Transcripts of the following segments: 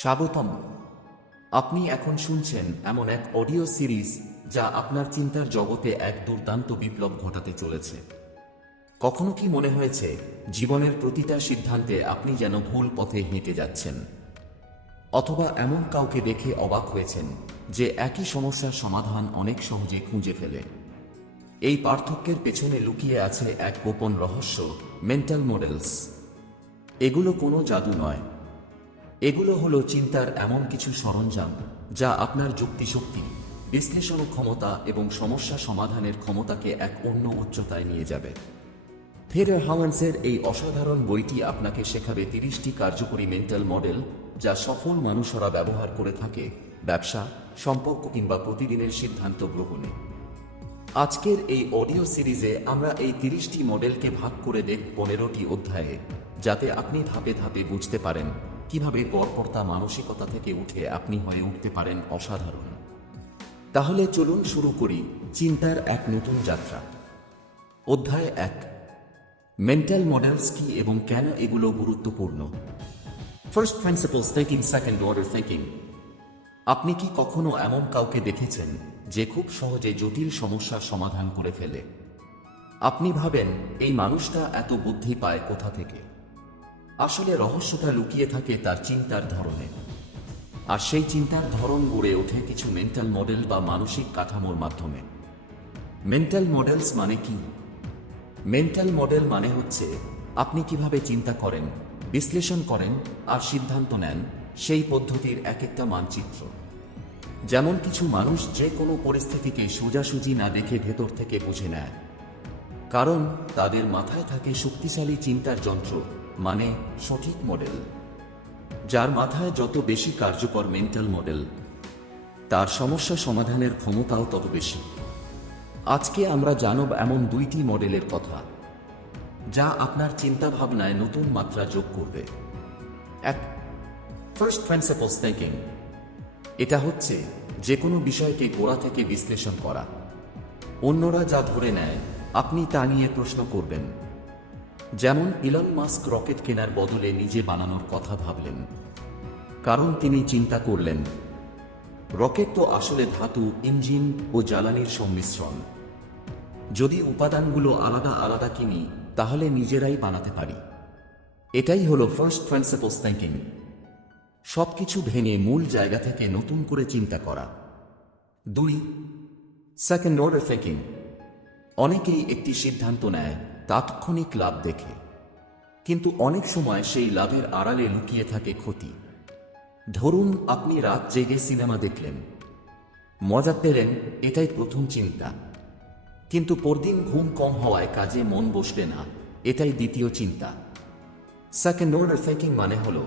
স্বাগতম। আপনি এখন শুনছেন এমন এক অডিও সিরিজ যা আপনার চিন্তার জগতে এক দুর্দান্ত বিপ্লব ঘটাতে চলেছে। কখনো কি মনে হয়েছে জীবনের প্রতিটা সিদ্ধান্তে আপনি যেন ভুল পথে হেঁটে যাচ্ছেন? অথবা এমন কাউকে দেখে অবাক হয়েছেন যে একই সমস্যার সমাধান অনেক সহজে খুঁজে ফেলে? এই পার্থক্যের পেছনে লুকিয়ে আছে এক গোপন রহস্য, মেন্টাল মডেলস। এগুলো কোনো জাদু নয়, এগুলো হলো চিন্তার এমন কিছু সরঞ্জাম যা আপনার যুক্তিশক্তি, বিশ্লেষণ ক্ষমতা এবং সমস্যা সমাধানের ক্ষমতাকে এক অন্য উচ্চতায় নিয়ে যাবে। থেডর হাওয়ান্সের এই অসাধারণ বইটি আপনাকে শেখাবে 30টি কার্যকরী মেন্টাল মডেল যা সফল মানুষরা ব্যবহার করে থাকে ব্যবসা, সম্পর্ক কিংবা প্রতিদিনের সিদ্ধান্ত গ্রহণে। আজকের এই অডিও সিরিজে আমরা এই 30টি মডেলকে ভাগ করে দেখ 15টি অধ্যায়ে, যাতে আপনি ধাপে ধাপে বুঝতে পারেন কিভাবে গড়পড়তা মানসিকতা থেকে উঠে আপনি হয়ে উঠতে পারেন অসাধারণ। তাহলে চলুন শুরু করি চিন্তার এক নতুন যাত্রা। অধ্যায় 1, মেন্টাল মডেলস কি এবং কেন এগুলো গুরুত্বপূর্ণ। First principles thinking, second order thinking. আপনি কি কখনো এমন কাউকে দেখেছেন যে খুব সহজে জটিল সমস্যার সমাধান করে ফেলে? আপনি ভাবেন এই মানুষটা এত বুদ্ধি পায় কোথা থেকে? আসলে রহস্যটা লুকিয়ে থাকে তার চিন্তার ধরনে। আর সেই চিন্তার ধরন গড়ে ওঠে কিছু মেন্টাল মডেল বা মানসিক কাঠামোর মাধ্যমে। মেন্টাল মডেলস মানে কি? মেন্টাল মডেল মানে হচ্ছে আপনি কিভাবে চিন্তা করেন, বিশ্লেষণ করেন আর সিদ্ধান্ত নেন, সেই পদ্ধতির এক একটা মানচিত্র। যেমন কিছু মানুষ যে কোনো পরিস্থিতিকে সোজাসুজি না দেখে ভেতর থেকে বুঝে নেয়, কারণ তাদের মাথায় থাকে শক্তিশালী চিন্তার যন্ত্র, মানে সঠিক মডেল। যার মাথায় যত বেশি কার্যকর মেন্টাল মডেল, তার সমস্যা সমাধানের ক্ষমতাও তত বেশি। আজকে আমরা জানব এমন 2টি মডেলের কথা যা আপনার চিন্তাভাবনায় নতুন মাত্রা যোগ করবে। 1, ফার্স্ট প্রিন্সিপলস থিংকিং। এটা হচ্ছে যে কোনো বিষয়কে গোড়া থেকে বিশ্লেষণ করা। অন্যরা যা ধরে নেয় আপনি তা নিয়ে প্রশ্ন করবেন। যেমন ইলন মাস্ক রকেট কেনার বদলে নিজে বানানোর কথা ভাবলেন, কারণ তিনি চিন্তা করলেন রকেট তো আসলে ধাতু, ইঞ্জিন ও জ্বালানির সংমিশ্রণ। যদি উপাদানগুলো আলাদা আলাদা কিনি তাহলে নিজেরাই বানাতে পারি। এটাই হলো ফার্স্ট প্রিন্সিপলস থিংকিং। সবকিছু ভেঙে মূল জায়গা থেকে নতুন করে চিন্তা করা। 2, সেকেন্ড অর্ডার থিংকিং। অনেকেই একটি সিদ্ধান্ত নেয় তাৎক্ষণিক লাভ দেখে, কিন্তু অনেক সময় সেই লাভের আড়ালে লুকিয়ে থাকে ক্ষতি। ধরুন আপনি রাত জেগে সিনেমা দেখলেন, মজা পেলেন, এটাই প্রথম চিন্তা। কিন্তু পরদিন ঘুম কম হওয়ায় কাজে মন বসবে না, এটাই দ্বিতীয় চিন্তা। সেকেন্ড অর্ডার থিংকিং মানে হলো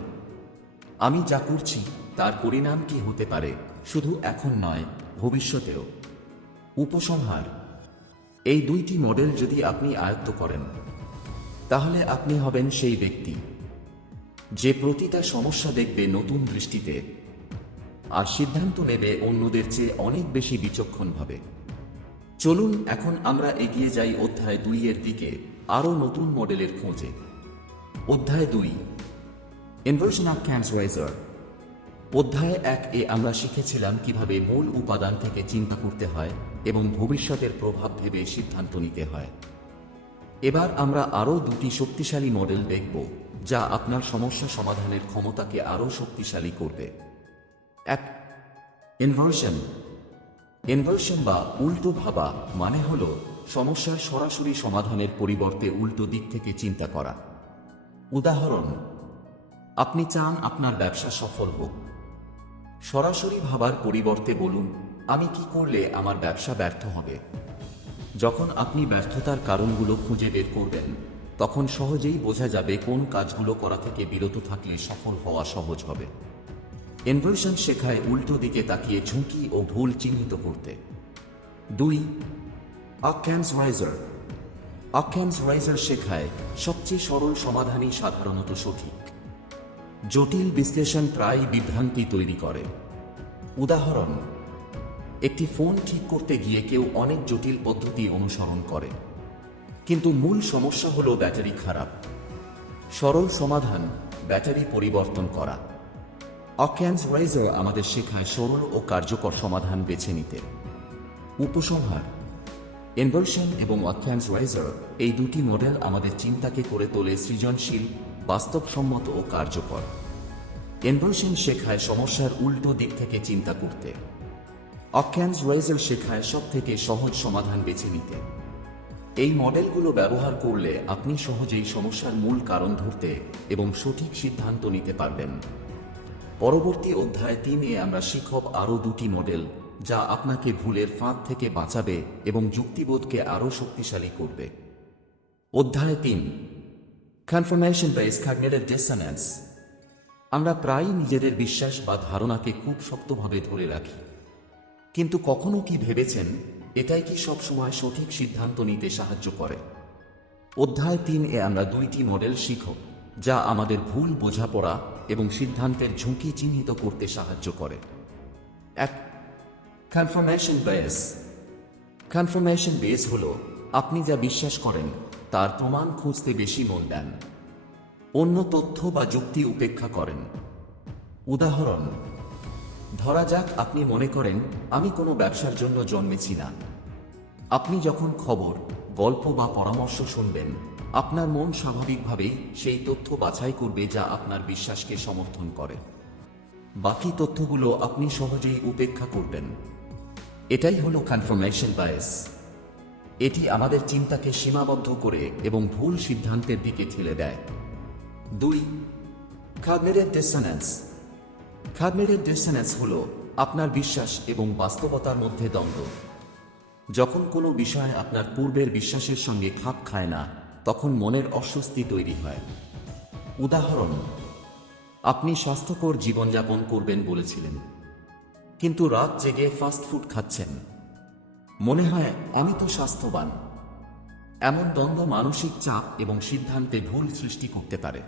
আমি যা করছি তার পরিণাম কি হতে পারে, শুধু এখন নয়, ভবিষ্যতেও। উপসংহার: এই 2টি মডেল যদি আপনি আয়ত্ত করেন, তাহলে আপনি হবেন সেই ব্যক্তি যে প্রতিটা সমস্যা দেখবে নতুন দৃষ্টিতে আর সিদ্ধান্ত নেবে অন্যদের চেয়ে অনেক বেশি বিচক্ষণভাবে। চলুন এখন আমরা এগিয়ে যাই অধ্যায় 2 এর দিকে, আরও নতুন মডেলের খোঁজে। অধ্যায় 2, ইনভার্সন অফ ক্যামস রাইজার। অধ্যায় 1 এ আমরা শিখেছিলাম কিভাবে মূল উপাদান থেকে চিন্তা করতে হয় এবং ভবিষ্যতের প্রভাব ভেবে সিদ্ধান্ত নিতে হয়। এবার আমরা আরও 2টি শক্তিশালী মডেল দেখব যা আপনার সমস্যা সমাধানের ক্ষমতাকে আরও শক্তিশালী করবে। 1, ইনভার্সন। ইনভার্সন বা উল্টো ভাবা মানে হল সমস্যার সরাসরি সমাধানের পরিবর্তে উল্টো দিক থেকে চিন্তা করা। উদাহরণ: আপনি চান আপনার ব্যবসা সফল হোক। সরাসরি ভাবার পরিবর্তে বলুন, আমি কি করলে আমার ব্যবসা ব্যর্থ হবে। যখন আপনি ব্যর্থতার কারণগুলো খুঁজে বের করবেন, তখন সহজেই বোঝা যাবে কোন কাজগুলো করা থেকে বিরত থাকলে সফল হওয়া সহজ হবে। ইনভার্সন শেখায় উল্টো দিকে তাকিয়ে ঝুঁকি ও ভুল চিহ্নিত করতে। 2, অক্যামস রাইজার। অক্যামস রাইজার শেখায় সবচেয়ে সরল সমাধানই সাধারণত সঠিক। জটিল বিশ্লেষণ প্রায় বিভ্রান্তি তৈরি করে। উদাহরণ: একটি ফোন ঠিক করতে গিয়ে কেউ অনেক জটিল পদ্ধতি অনুসরণ করে, কিন্তু মূল সমস্যা হলো ব্যাটারি খারাপ। সরল সমাধান: ব্যাটারি পরিবর্তন করা। অক্যানস রাইজার আমাদের শেখায় সরল ও কার্যকর সমাধান বেছে নিতে। উপসংহার: ইনভার্সন এবং অক্যানস রাইজার এই দুটি মডেল আমাদের চিন্তাকে করে তোলে সৃজনশীল, বাস্তবসম্মত ও কার্যকর। ইনভার্সন শেখায় সমস্যার উল্টো দিক থেকে চিন্তা করতে। অক্যানস রাইজার শেখায় সব থেকে সহজ সমাধান বেছে নিতে। এই মডেলগুলো ব্যবহার করলে আপনি সহজেই সমস্যার মূল কারণ ধরতে এবং সঠিক সিদ্ধান্ত নিতে পারবেন। পরবর্তী অধ্যায় 3-এ আমরা শিখব আরও দুটি মডেল, যা আপনাকে ভুলের ফাঁদ থেকে বাঁচাবে এবং যুক্তিবোধকে আরও শক্তিশালী করবে। অধ্যায় 3: কনফার্মেশন বেসড কগনিটিভ ডিসোন্যান্স। আমরা প্রায়ই নিজেদের বিশ্বাস বা ধারণাকে খুব শক্তভাবে ধরে রাখি, কিন্তু কখনো কি ভেবেছেন এটাই কি সবসময় সঠিক সিদ্ধান্ত নিতে সাহায্য করে? অধ্যায় 3-এ আমরা দুইটি মডেল শিখব, যা আমাদের ভুল বোঝাপড়া এবং সিদ্ধান্তের ঝুঁকি চিহ্নিত করতে সাহায্য করে। 1. Confirmation base. কনফার্মেশন বেস হল আপনি যা বিশ্বাস করেন তার প্রমাণ খুঁজতে বেশি মন দেন, অন্য তথ্য বা যুক্তি উপেক্ষা করেন। উদাহরণ: ধরা যাক আপনি মনে করেন আমি কোনো ব্যবসার জন্য জন্মেছি না। আপনি যখন খবর, গল্প বা পরামর্শ শুনবেন, আপনার মন স্বাভাবিকভাবেই সেই তথ্য বাছাই করবে যা আপনার বিশ্বাসকে সমর্থন করে। বাকি তথ্যগুলো আপনি সহজেই উপেক্ষা করবেন। এটাই হলো কনফার্মেশন বায়াস। এটি আমাদের চিন্তাকে সীমাবদ্ধ করে এবং ভুল সিদ্ধান্তের দিকে ঠেলে দেয়। 2. কগনিটিভ ডিসোন্যান্স। কগনিটিভ ডিসোন্যান্স হলো আপনার বিশ্বাস এবং বাস্তবতার মধ্যে দ্বন্দ্ব। যখন কোনো বিষয় আপনার পূর্বের বিশ্বাসের সঙ্গে খাপ খায় না, তখন মনের অস্বস্তি তৈরি হয়। উদাহরণ: আপনি স্বাস্থ্যকর জীবনযাপন করবেন বলেছিলেন, কিন্তু রাত জেগে ফাস্ট ফুড খাচ্ছেন। মনে হয় আমি তো স্বাস্থ্যবান। এমন দ্বন্দ্ব মানসিক চাপ এবং সিদ্ধান্তে ভুল সৃষ্টি করতে পারে।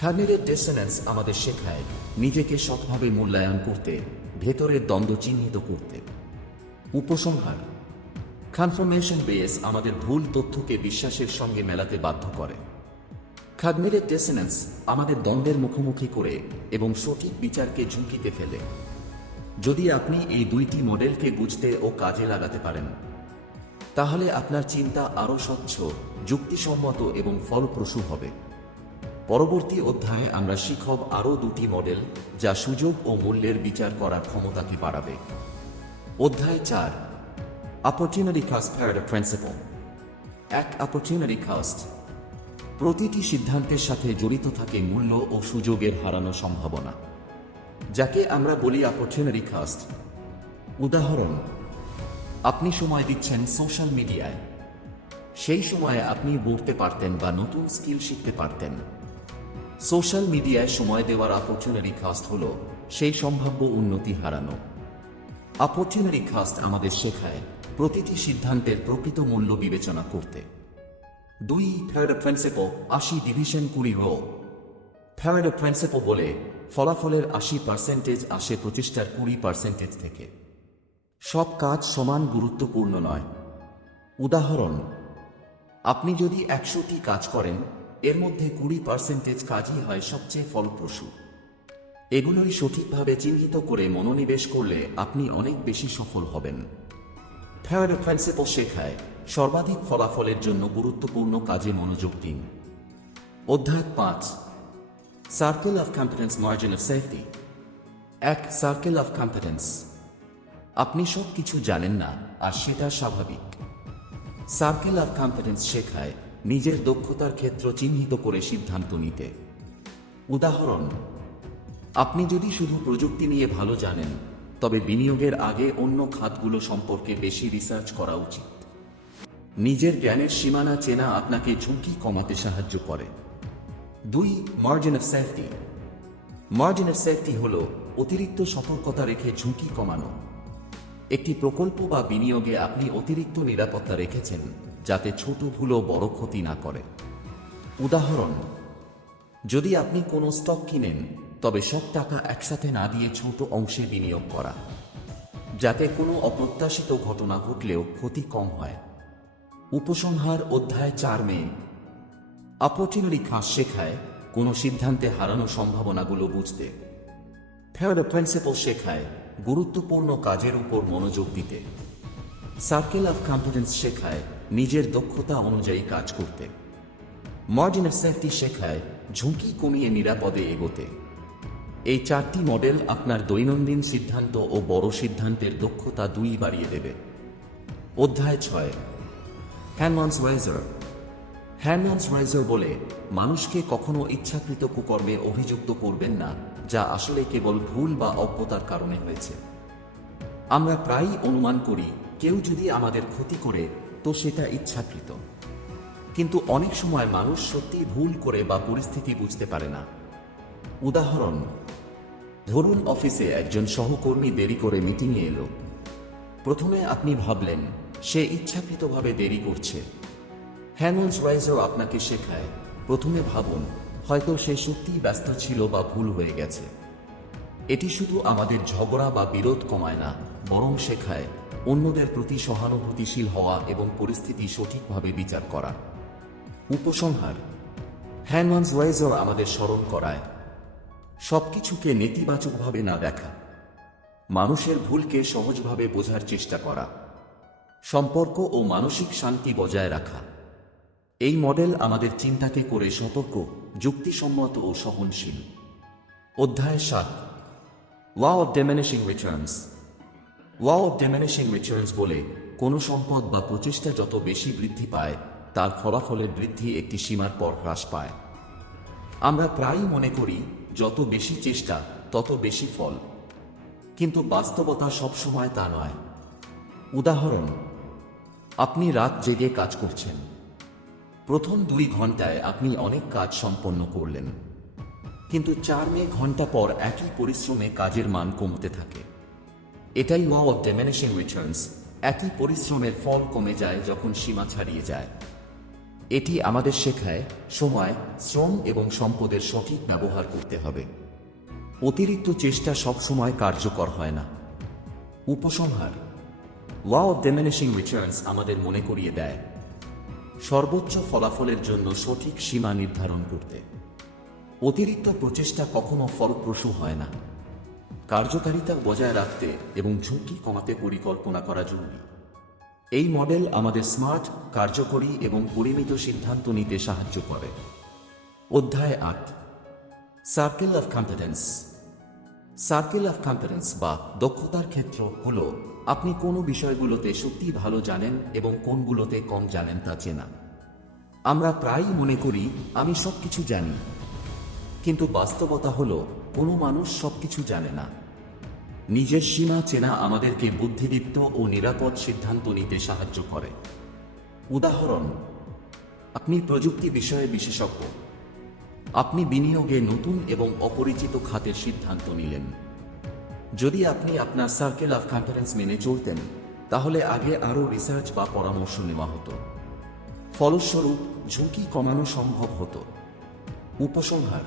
কগনিটিভ ডিসোন্যান্স আমাদের শেখায় নিজেকে সৎভাবে মূল্যায়ন করতে, ভেতরের দ্বন্দ্ব চিহ্নিত করতে। উপসংহার: কনফার্মেশন বেস আমাদের ভুল তথ্যকে বিশ্বাসের সঙ্গে মেলাতে বাধ্য করে। কগনিটিভ ডিসোন্যান্স আমাদের দ্বন্দ্বের মুখোমুখি করে এবং সঠিক বিচারকে ঝুঁকিতে ফেলে। যদি আপনি এই দুইটি মডেলকে বুঝতে ও কাজে লাগাতে পারেন, তাহলে আপনার চিন্তা আরও স্বচ্ছ, যুক্তিসম্মত এবং ফলপ্রসূ হবে। পরবর্তী অধ্যায়ে আমরা শিখব আরও দুটি মডেল, যা সুযোগ ও মূল্যের বিচার করার ক্ষমতাকে বাড়াবে। অধ্যায় 4: opportunity cost paradox principle. 1. Opportunity cost. প্রতিটি সিদ্ধান্তের সাথে জড়িত থাকে মূল্য ও সুযোগের হারানো সম্ভাবনা, যাকে আমরা বলি অপরচুনিটি কস্ট। উদাহরণ: আপনি সময় দিচ্ছেন সোশ্যাল মিডিয়ায়। সেই সময়ে আপনি পড়তে পারতেন বা নতুন স্কিল শিখতে পারতেন। সোশ্যাল মিডিয়ায় সময় দেওয়ার অপরচুনিটি কস্ট হল সেই সম্ভাব্য উন্নতি হারানো। অপরচুনিটি কস্ট আমাদের শেখায় প্রতিটি সিদ্ধান্তের প্রকৃত মূল্য বিবেচনা করতে। 2. Faraday principle 80-20-20 rule. Faraday principle বলে ফলাফলের 80% আসে প্রচেষ্টার 20% থেকে। সব কাজ সমান গুরুত্বপূর্ণ নয়। উদাহরণ: আপনি যদি 100টি কাজ করেন, এর মধ্যে 20% কাজই হয় সবচেয়ে ফলপ্রসূ। এগুলোই সঠিকভাবে চিহ্নিত করে মনোনিবেশ করলে আপনি অনেক বেশি সফল হবেন। ফ্যারাডে প্রিন্সিপল শেখায় সর্বাধিক ফলাফলের জন্য গুরুত্বপূর্ণ কাজে মনোযোগ দিন। অধ্যায় 5: circle of competence, margin of safety. 1. Circle of competence. আপনি সব কিছু জানেন না, আর সেটা স্বাভাবিক। সার্কেল অফ কম্পিটেন্স শেখায় নিজের দক্ষতার ক্ষেত্র চিহ্নিত করে সিদ্ধান্ত নিতে। উদাহরণ: আপনি যদি শুধু প্রযুক্তি নিয়ে ভালো জানেন, তবে বিনিয়োগের আগে অন্য খাতগুলো সম্পর্কে বেশি রিসার্চ করা উচিত। নিজের জ্ঞানের সীমানা চেনা আপনাকে ঝুঁকি কমাতে সাহায্য করে। 2. Margin of safety. Margin of safety হল অতিরিক্ত সতর্কতা রেখে ঝুঁকি কমানো। একটি প্রকল্প বা বিনিয়োগে আপনি অতিরিক্ত নিরাপত্তা রেখেছেন, যাতে ছোট ভুলও বড় ক্ষতি না করে। উদাহরণ: যদি আপনি কোনো স্টক কিনেন, তবে সব টাকা একসাথে না দিয়ে ছোট অংশে বিনিয়োগ করা, যাতে কোনো অপ্রত্যাশিত ঘটনা ঘটলেও ক্ষতি কম হয়। উপসংহার: অধ্যায় 4 মে অপরচুনিটি কস্ট শেখায় কোনো সিদ্ধান্তে হারানো সম্ভাবনাগুলো বুঝতে। হেরাডো প্রিন্সিপাল শেখায় গুরুত্বপূর্ণ কাজের উপর মনোযোগ দিতে। সার্কেল অফ কম্পিটেন্স শেখায় নিজের দক্ষতা অনুযায়ী কাজ করতে। মার্জিন অফ সেফটি শেখায় ঝুঁকি কমিয়ে নিরাপদে এগোতে। এই চারটি মডেল আপনার দৈনন্দিন সিদ্ধান্ত ও বড় সিদ্ধান্তের দক্ষতা দুই বাড়িয়ে দেবে। অধ্যায় 6, হ্যানমানস রাইজার। হ্যানমানস রাইজার বলে, মানুষকে কখনো ইচ্ছাকৃত কুকর্মে অভিযুক্ত করবেন না যা আসলে কেবল ভুল বা অজ্ঞতার কারণে হয়েছে। আমরা প্রায়ই অনুমান করি কেউ যদি আমাদের ক্ষতি করে তো সেটা ইচ্ছাকৃত, কিন্তু অনেক সময় মানুষ সত্যিই ভুল করে বা পরিস্থিতি বুঝতে পারে না। উদাহরণ, ধরুন অফিসে একজন সহকর্মী দেরি করে মিটিংয়ে এলো। প্রথমে আপনি ভাবলেন সে ইচ্ছাকৃতভাবে দেরি করছে। হ্যানমানস রাইজার আপনাকে শেখায় প্রথমে ভাবুন হয়তো সে সত্যিই ব্যস্ত ছিল বা ভুল হয়ে গেছে। এটি শুধু আমাদের ঝগড়া বা বিরোধ কমায় না, বরং শেখায় অন্যদের প্রতি সহানুভূতিশীল হওয়া এবং পরিস্থিতি সঠিকভাবে বিচার করা। উপসংহার, হ্যানমানস রাইজার আমাদের স্মরণ করায় সবকিছুকে নেতিবাচকভাবে না দেখা, মানুষের ভুলকে সহজভাবে বোঝার চেষ্টা করা, সম্পর্ক ও মানসিক শান্তি বজায় রাখা। এই মডেল আমাদের চিন্তাকে করে সতর্ক, যুক্তিসম্মত ও সহনশীল। অধ্যায় 7, law of diminishing returns. Law of diminishing returns বলে, কোনো সম্পদ বা প্রচেষ্টা যত বেশি বৃদ্ধি পায় তার ফলাফলের বৃদ্ধি একটি সীমার পর হ্রাস পায়। আমরা প্রায়ই মনে করি যত বেশি চেষ্টা তত বেশি ফল, কিন্তু বাস্তবতা সবসময় তা নয়। উদাহরণ, আপনি রাত জেগে কাজ করছেন। প্রথম 2 ঘন্টায় আপনি অনেক কাজ সম্পন্ন করলেন, কিন্তু 4 ঘন্টা পর একই পরিশ্রমে কাজের মান কমতে থাকে। এটাই ল অফ ডিমিনিশিং রিটার্নস। একই পরিশ্রমের ফল কমে যায় যখন সীমা ছাড়িয়ে যায়। এটি আমাদের শেখায় সময়, শ্রম এবং সম্পদের সঠিক ব্যবহার করতে হবে। অতিরিক্ত চেষ্টা সবসময় কার্যকর হয় না। উপসংহার, ল অফ ডিমিনিশিং রিটার্নস আমাদের মনে করিয়ে দেয় সর্বোচ্চ ফলাফলের জন্য সঠিক সীমা নির্ধারণ করতে। অতিরিক্ত প্রচেষ্টা কখনো ফলপ্রসূ হয় না। কার্যকারিতা বজায় রাখতে এবং ঝুঁকি কমাতে পরিকল্পনা করা জরুরি। এই মডেল আমাদের স্মার্ট, কার্যকরী এবং পরিমিত সিদ্ধান্ত নিতে সাহায্য করে। অধ্যায় 8, circle of competence. Circle of competence বা দক্ষতার ক্ষেত্র হল আপনি কোন বিষয়গুলোতে সত্যিই ভালো জানেন এবং কোনগুলোতে কম জানেন তা চেনা। আমরা প্রায়ই মনে করি আমি সবকিছু জানি, কিন্তু বাস্তবতা হলো কোনো মানুষ সবকিছু জানে না। নিজের সীমা চেনা আমাদেরকে বুদ্ধিদীপ্ত ও নিরাপদ সিদ্ধান্ত নিতে সাহায্য করে। উদাহরণ, আপনি প্রযুক্তি বিষয়ে বিশেষজ্ঞ। আপনি বিনিয়োগে নতুন এবং অপরিচিত খাতের সিদ্ধান্ত নিলেন। যদি আপনি আপনার সার্কেল অফ কম্পিটেন্স মেনে চলতেন তাহলে আগে আরও রিসার্চ বা পরামর্শ নেওয়া হতো। ফলস্বরূপ ঝুঁকি কমানো সম্ভব হতো। উপসংহার,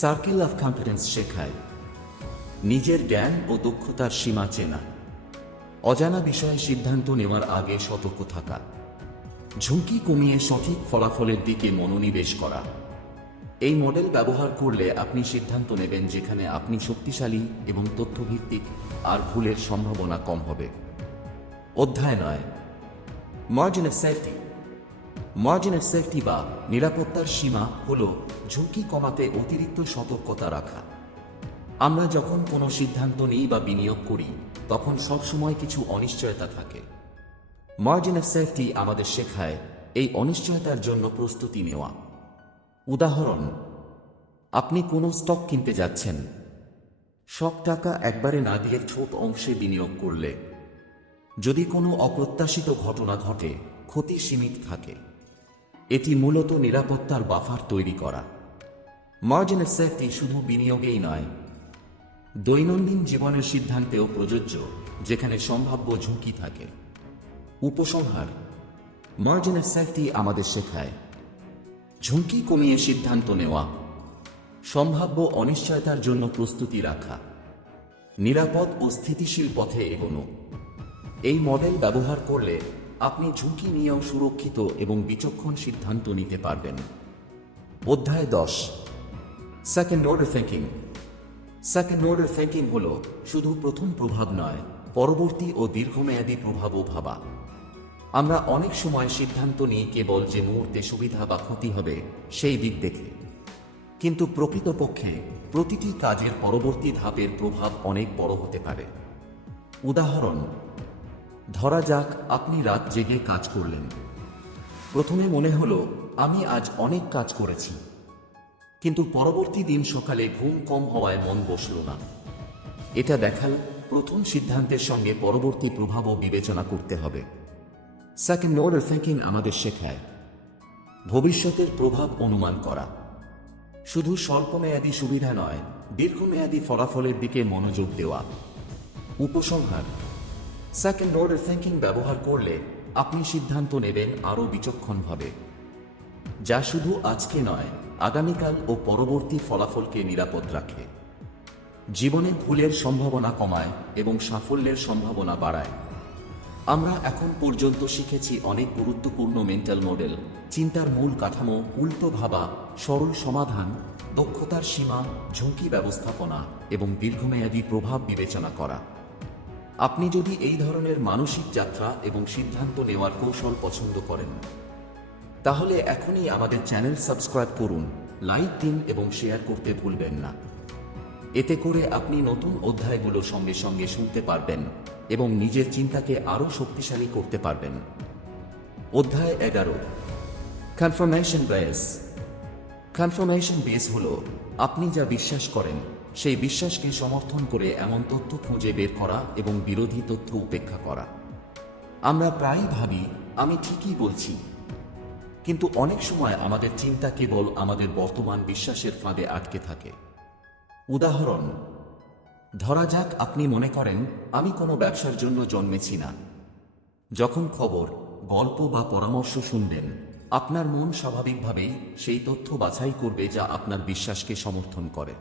সার্কেল অফ কম্পিটেন্স শেখায় নিজের জ্ঞান ও দক্ষতার সীমা চেনা, অজানা বিষয়ে সিদ্ধান্ত নেওয়ার আগে সতর্ক থাকা, ঝুঁকি কমিয়ে সঠিক ফলাফলের দিকে মনোনিবেশ করা। এই মডেল ব্যবহার করলে আপনি সিদ্ধান্ত নেবেন যেখানে আপনি শক্তিশালী এবং তথ্যভিত্তিক, আর ভুলের সম্ভাবনা কম হবে। অধ্যায় 9, margin of safety. Margin of safety বা নিরাপত্তার সীমা হল ঝুঁকি কমাতে অতিরিক্ত সতর্কতা রাখা। আমরা যখন কোনো সিদ্ধান্ত নিই বা বিনিয়োগ করি তখন সবসময় কিছু অনিশ্চয়তা থাকে। মার্জিন অফ সেফটি আমাদের শেখায় এই অনিশ্চয়তার জন্য প্রস্তুতি নেওয়া। উদাহরণ, আপনি কোনো স্টক কিনতে যাচ্ছেন। সব টাকা একবারে না দিয়ে ছোট অংশে বিনিয়োগ করলে যদি কোনো অপ্রত্যাশিত ঘটনা ঘটে ক্ষতি সীমিত থাকে। এটি মূলত নিরাপত্তার বাফার তৈরি করা। মার্জিন অফ সেফটি শুধু বিনিয়োগেই নয়, দৈনন্দিন জীবনের সিদ্ধান্তেও প্রযোজ্য যেখানে সম্ভাব্য ঝুঁকি থাকে। উপসংহার, মার্জিন অফ সেফটি আমাদের শেখায় ঝুঁকি কমিয়ে সিদ্ধান্ত নেওয়া, সম্ভাব্য অনিশ্চয়তার জন্য প্রস্তুতি রাখা, নিরাপদ ও স্থিতিশীল পথে এগোনো। এই মডেল ব্যবহার করলে আপনি ঝুঁকি নিয়েও সুরক্ষিত এবং বিচক্ষণ সিদ্ধান্ত নিতে পারবেন। অধ্যায় 10, second order thinking. Second order thinking হলো শুধু প্রথম প্রভাব নয়, পরবর্তী ও দীর্ঘমেয়াদী প্রভাবও ভাবা। আমরা অনেক সময় সিদ্ধান্ত নিই কেবল যে মুহূর্তে সুবিধা বা ক্ষতি হবে সেই দিক দেখে, কিন্তু প্রকৃতপক্ষে প্রতিটি কাজের পরবর্তী ধাপের প্রভাব অনেক বড় হতে পারে। উদাহরণ, ধরা যাক আপনি রাত জেগে কাজ করলেন। প্রথমে মনে হলো আমি আজ অনেক কাজ করেছি, কিন্তু পরবর্তী দিন সকালে ঘুম কম হওয়ায় মন বসল না। এটা দেখাল প্রথম সিদ্ধান্তের সঙ্গে পরবর্তী প্রভাবও বিবেচনা করতে হবে। সেকেন্ড অর্ডার থিংকিং আমাদের শেখায় ভবিষ্যতের প্রভাব অনুমান করা। শুধু স্বল্পমেয়াদী সুবিধা নয়, দীর্ঘমেয়াদী ফলাফলের দিকে মনোযোগ দেওয়া। উপসংহার, সেকেন্ড অর্ডার থিংকিং ব্যবহার করলে আপনি সিদ্ধান্ত নেবেন আরও বিচক্ষণভাবে, যা শুধু আজকে নয়, আগামীকাল ও পরবর্তী ফলাফলকে নিরাপদ রাখে। জীবনে ভুলের সম্ভাবনা কমায় এবং সাফল্যের সম্ভাবনা বাড়ায়। আমরা এখন পর্যন্ত শিখেছি অনেক গুরুত্বপূর্ণ মেন্টাল মডেল, চিন্তার মূল কাঠামো, উল্টো ভাবা, সরল সমাধান, দক্ষতার সীমা, ঝুঁকি ব্যবস্থাপনা এবং দীর্ঘমেয়াদী প্রভাব বিবেচনা করা। আপনি যদি এই ধরনের মানসিক যাত্রা এবং সিদ্ধান্ত নেওয়ার কৌশল পছন্দ করেন, তাহলে এখনই আমাদের চ্যানেল সাবস্ক্রাইব করুন, লাইক দিন এবং শেয়ার করতে ভুলবেন না। এতে করে আপনি নতুন অধ্যায়গুলো সঙ্গে সঙ্গে শুনতে পারবেন এবং নিজের চিন্তাকে আরও শক্তিশালী করতে পারবেন। অধ্যায় 11, কনফার্মেশন বায়াস। কনফার্মেশন বেস হল আপনি যা বিশ্বাস করেন সেই বিশ্বাসকে সমর্থন করে এমন তথ্য খুঁজে বের করা এবং বিরোধী তথ্য উপেক্ষা করা। আমরা প্রায়ই ভাবি আমি ঠিকই বলছি, কিন্তু অনেক সময় আমাদের চিন্তা কেবল আমাদের বর্তমান বিশ্বাসের ফাঁদে আটকে থাকে। উদাহরণ, ধরা যাক আপনি মনে করেন আমি কোনো ব্যবসার জন্য জন্মেছি না। যখন খবর, গল্প বা পরামর্শ শুনবেন, আপনার মন স্বাভাবিকভাবেই সেই তথ্য বাছাই করবে যা আপনার বিশ্বাসকে সমর্থন করে।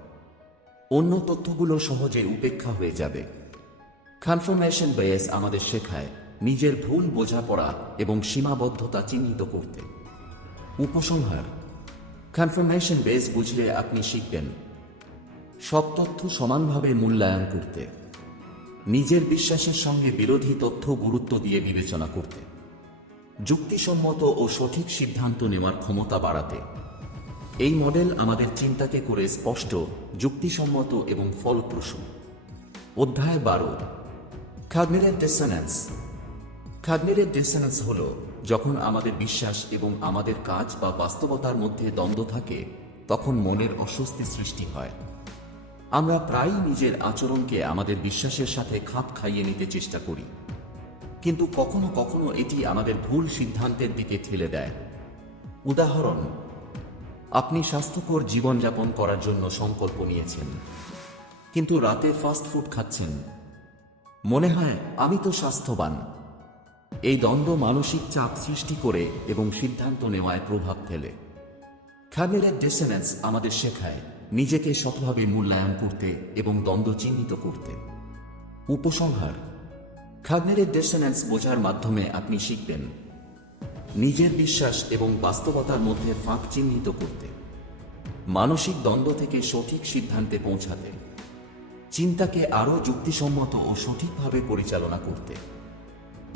অন্য তথ্যগুলো সহজে উপেক্ষা হয়ে যাবে। কনফার্মেশন বায়াস আমাদের শেখায় নিজের ভুল বোঝাপড়া এবং সীমাবদ্ধতা চিহ্নিত করতে। উপসংহার, কনফার্মেশন বেস বুঝলে আপনি শিখবেন সব তথ্য সমানভাবে মূল্যায়ন করতে, নিজের বিশ্বাসের সঙ্গে বিরোধী তথ্য গুরুত্ব দিয়ে বিবেচনা করতে, যুক্তিসম্মত ও সঠিক সিদ্ধান্ত নেওয়ার ক্ষমতা বাড়াতে। এই মডেল আমাদের চিন্তাকে করে স্পষ্ট, যুক্তিসম্মত এবং ফলপ্রসূ। অধ্যায় 12, কগনিটিভ ডিসোন্যান্স। কগনিটিভ ডিসোন্যান্স হল যখন আমাদের বিশ্বাস এবং আমাদের কাজ বা বাস্তবতার মধ্যে দ্বন্দ্ব থাকে, তখন মনের অস্বস্তি সৃষ্টি হয়। আমরা প্রায়ই নিজের আচরণকে আমাদের বিশ্বাসের সাথে খাপ খাইয়ে নিতে চেষ্টা করি, কিন্তু কখনো কখনো এটি আমাদের ভুল সিদ্ধান্তের দিকে ঠেলে দেয়। উদাহরণ, আপনি স্বাস্থ্যকর জীবনযাপন করার জন্য সংকল্প নিয়েছেন, কিন্তু রাতে ফাস্ট ফুড খাচ্ছেন। মনে হয় আমি তো স্বাস্থ্যবান। এই দ্বন্দ্ব মানসিক চাপ সৃষ্টি করে এবং সিদ্ধান্ত নেওয়ায় প্রভাব ফেলে। কগনিটিভ ডিসোন্যান্স আমাদের শেখায় নিজেকে সৎভাবে মূল্যায়ন করতে এবং দ্বন্দ্ব চিহ্নিত করতে। উপসংহার, কগনিটিভ ডিসোন্যান্স বোঝার মাধ্যমে আপনি শিখবেন নিজের বিশ্বাস এবং বাস্তবতার মধ্যে ফাঁক চিহ্নিত করতে, মানসিক দ্বন্দ্ব থেকে সঠিক সিদ্ধান্তে পৌঁছাতে, চিন্তাকে আরও যুক্তিসম্মত ও সঠিকভাবে পরিচালনা করতে।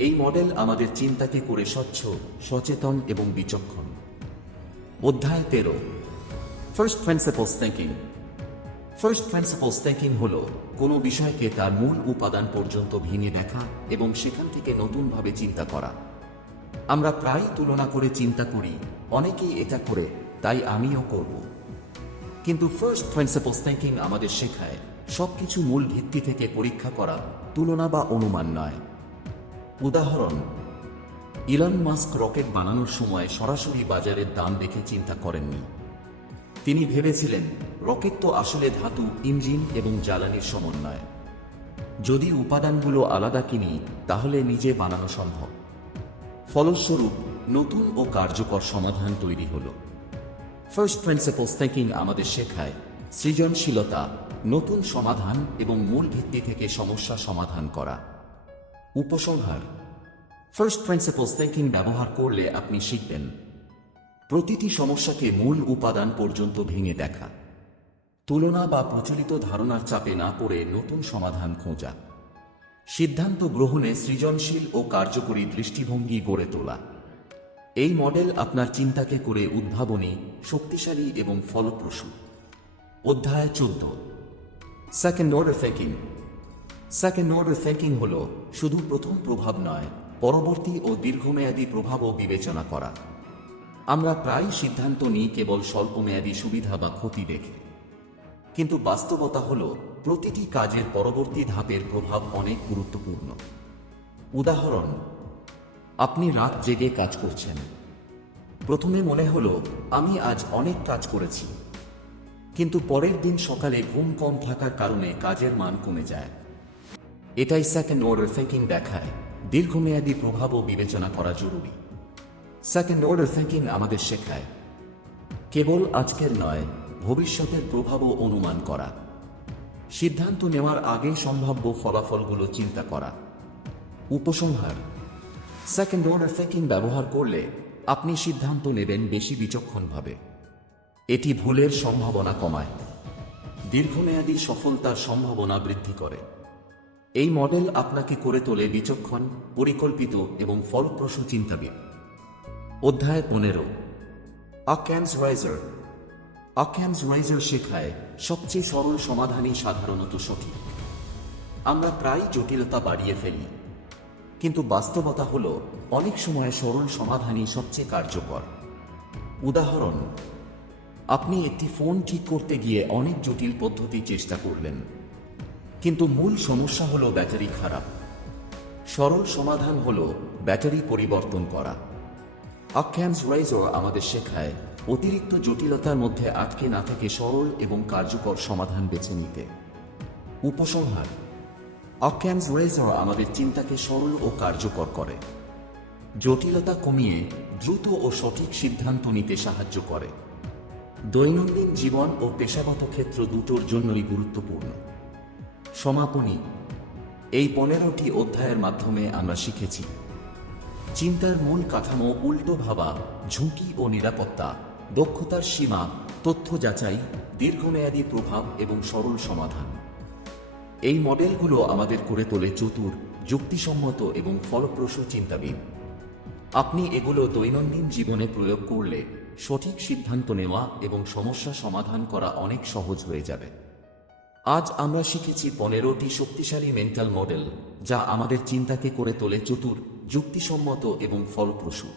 এই মডেল আমাদের চিন্তাকে করে স্বচ্ছ, সচেতন এবং বিচক্ষণ। অধ্যায় 13, first principles thinking. First principles thinking হল কোনো বিষয়কে তার মূল উপাদান পর্যন্ত ভেঙে দেখা এবং সেখান থেকে নতুনভাবে চিন্তা করা। আমরা প্রায়ই তুলনা করে চিন্তা করি, অনেকেই এটা করে, তাই আমিও করব। কিন্তু ফার্স্ট প্রিন্সিপলস থিংকিং আমাদের শেখায় সবকিছু মূল ভিত্তি থেকে পরীক্ষা করা, তুলনা বা অনুমান নয়। উদাহরণ, ইলন মাস্ক রকেট বানানোর সময় সরাসরি বাজারের দাম দেখে চিন্তা করেননি। তিনি ভেবেছিলেন রকেট তো আসলে ধাতু, ইঞ্জিন এবং জ্বালানির সমন্বয়। যদি উপাদানগুলো আলাদা কিনি তাহলে নিজে বানানো সম্ভব। ফলস্বরূপ নতুন ও কার্যকর সমাধান তৈরি হল। ফার্স্ট প্রিন্সিপলস থিংকিং আমাদের শেখায় সৃজনশীলতা, নতুন সমাধান এবং মূল ভিত্তি থেকে সমস্যা সমাধান করা। উপসংহার, ফার্স্ট প্রিন্সিপলস থিংকিং ব্যবহার করলে আপনি শিখবেন প্রতিটি সমস্যাকে মূল উপাদান পর্যন্ত ভেঙে দেখা, তুলনা বা প্রচলিত ধারণার চাপে না পড়ে নতুন সমাধান খোঁজা, সিদ্ধান্ত গ্রহণে সৃজনশীল ও কার্যকরী দৃষ্টিভঙ্গি গড়ে তোলা। এই মডেল আপনার চিন্তাকে করে উদ্ভাবনী, শক্তিশালী এবং ফলপ্রসূ। অধ্যায় 14, second order thinking. Second order thinking হল শুধু প্রথম প্রভাব নয়, পরবর্তী ও দীর্ঘমেয়াদী প্রভাবও বিবেচনা করা। আমরা প্রায় সিদ্ধান্ত নিই কেবল স্বল্পমেয়াদী সুবিধা বা ক্ষতি দেখে, কিন্তু বাস্তবতা হল প্রতিটি কাজের পরবর্তী ধাপের প্রভাব অনেক গুরুত্বপূর্ণ। উদাহরণ, আপনি রাত জেগে কাজ করছেন। প্রথমে মনে হলো আমি আজ অনেক কাজ করেছি, কিন্তু পরের দিন সকালে ঘুম কম থাকার কারণে কাজের মান কমে যায়। এটাই সেকেন্ড অর্ডার থিংকিং দেখায় দীর্ঘমেয়াদী প্রভাবও বিবেচনা করা জরুরি। সেকেন্ড অর্ডার থিংকিং আমাদের শেখায় কেবল আজকের নয়, ভবিষ্যতের প্রভাবও অনুমান করা, সিদ্ধান্ত নেওয়ার আগে সম্ভাব্য ফলাফলগুলো চিন্তা করা। উপসংহার, সেকেন্ড অর্ডার থিংকিং ব্যবহার করলে আপনি সিদ্ধান্ত নেবেন বেশি বিচক্ষণভাবে। এটি ভুলের সম্ভাবনা কমায়, দীর্ঘমেয়াদী সফলতার সম্ভাবনা বৃদ্ধি করে। এই মডেল আপনাকে করে তোলে বিচক্ষণ, পরিকল্পিত এবং ফলপ্রসূ চিন্তাবিদ। অধ্যায় 15, অক্যামস রাইজার। অক্যামস রাইজার শেখায় সবচেয়ে সরল সমাধানই সাধারণত সঠিক। আমরা প্রায় জটিলতা বাড়িয়ে ফেলি, কিন্তু বাস্তবতা হল অনেক সময় সরল সমাধানই সবচেয়ে কার্যকর। উদাহরণ, আপনি একটি ফোন ঠিক করতে গিয়ে অনেক জটিল পদ্ধতি চেষ্টা করলেন, কিন্তু মূল সমস্যা হলো ব্যাটারি খারাপ। সরল সমাধান হলো ব্যাটারি পরিবর্তন করা। অক্যামস রাইজার আমাদের শেখায় অতিরিক্ত জটিলতার মধ্যে আটকে না থেকে সরল এবং কার্যকর সমাধান বেছে নিতে। উপসংহার, অক্যামস রাইজার আমাদের চিন্তাকে সরল ও কার্যকর করে, জটিলতা কমিয়ে দ্রুত ও সঠিক সিদ্ধান্ত নিতে সাহায্য করে। দৈনন্দিন জীবন ও পেশাগত ক্ষেত্র দুটোর জন্যই গুরুত্বপূর্ণ। সমাপনী, এই 15টি অধ্যায়ের মাধ্যমে আমরা শিখেছি চিন্তার মূল কাঠামো, উল্টো ভাবা, ঝুঁকি ও নিরাপত্তা, দক্ষতার সীমা, তথ্য যাচাই, দীর্ঘমেয়াদী প্রভাব এবং সরল সমাধান। এই মডেলগুলো আমাদের করে তোলে চতুর, যুক্তিসম্মত এবং ফলপ্রসূ চিন্তাবিদ। আপনি এগুলো দৈনন্দিন জীবনে প্রয়োগ করলে সঠিক সিদ্ধান্ত নেওয়া এবং সমস্যা সমাধান করা অনেক সহজ হয়ে যাবে। আজ আমরা শিখেছি 15টি শক্তিশালী মেন্টাল মডেল, যা আমাদের চিন্তাকে করে তোলে চতুর, যুক্তিসম্মত এবং ফলপ্রসূ।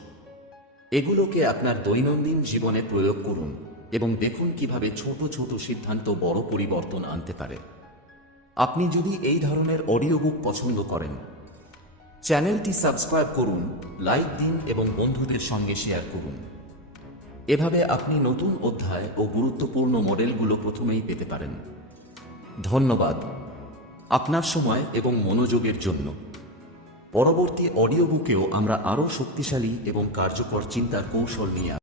এগুলোকে আপনার দৈনন্দিন জীবনে প্রয়োগ করুন এবং দেখুন কিভাবে ছোট ছোট সিদ্ধান্ত বড় পরিবর্তন আনতে পারে। আপনি যদি এই ধরনের অডিও বুক পছন্দ করেন, চ্যানেলটি সাবস্ক্রাইব করুন, লাইক দিন এবং বন্ধুদের সঙ্গে শেয়ার করুন। এভাবে আপনি নতুন অধ্যায় ও গুরুত্বপূর্ণ মডেলগুলো প্রথমেই পেতে পারেন। ধন্যবাদ আপনার সময় এবং মনোযোগের জন্য। পরবর্তী অডিও বুকেও আমরা আরও শক্তিশালী এবং কার্যকর চিন্তার কৌশল নিয়ে